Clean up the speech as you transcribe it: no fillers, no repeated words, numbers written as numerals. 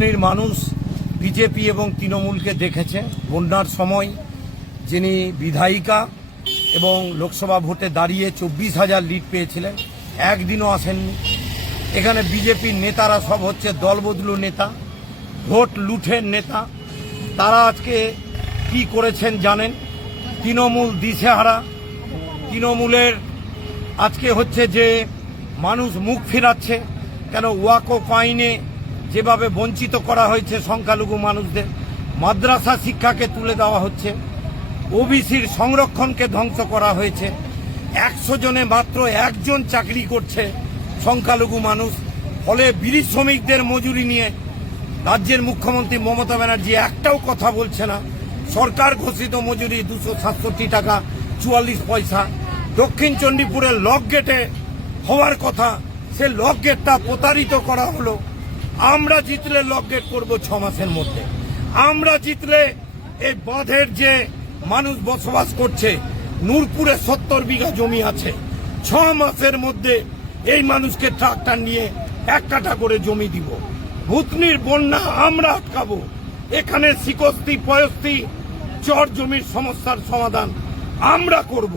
ভুতনির মানুষ বিজেপি এবং তৃণমূলকে দেখেছে। বন্যার সময় যিনি বিধায়িকা এবং লোকসভা ভোটে দাঁড়িয়ে 24,000 লিড পেয়েছিলেন, একদিনও আসেননি। এখানে বিজেপির নেতারা সব হচ্ছে দলবদলু নেতা, ভোট লুঠের নেতা। তারা আজকে কি করেছেন জানেন? তৃণমূল দিশেহারা। তৃণমূলের আজকে হচ্ছে যে মানুষ মুখ ফেরাচ্ছে কেন? ওয়াকফ আইনে যেভাবে বঞ্চিত করা হয়েছে সংখ্যালঘু মানুষদের, মাদ্রাসা শিক্ষাকে তুলে দেওয়া হচ্ছে, ওবিসির সংরক্ষণকে ধ্বংস করা হয়েছে। 100 জনে মাত্র একজন চাকরি করছে সংখ্যালঘু মানুষ। ফলে বিড়ি শ্রমিকদের মজুরি নিয়ে রাজ্যের মুখ্যমন্ত্রী মমতা ব্যানার্জি একটাও কথা বলছে না। সরকার ঘোষিত মজুরি 267 টাকা 44 পয়সা। দক্ষিণ চণ্ডীপুরের লক গেটে হওয়ার কথা, সে লক গেটটা প্রতারিত করা হলো। আমরা জিতলে লক গেট করবো 6 মাসের মধ্যে। আমরা জিতলে এই বাঁধের যে মানুষ বসবাস করছে, নূরপুরে 70 বিঘা জমি আছে, 6 মাসের মধ্যে এই মানুষকে ট্রাক্টর নিয়ে 1 কাঠা করে জমি দিব। ভুতনির বন্যা আমরা আটকাবো। এখানে শিকস্তি পয়স্তি চর জমির সমস্যার সমাধান আমরা করব।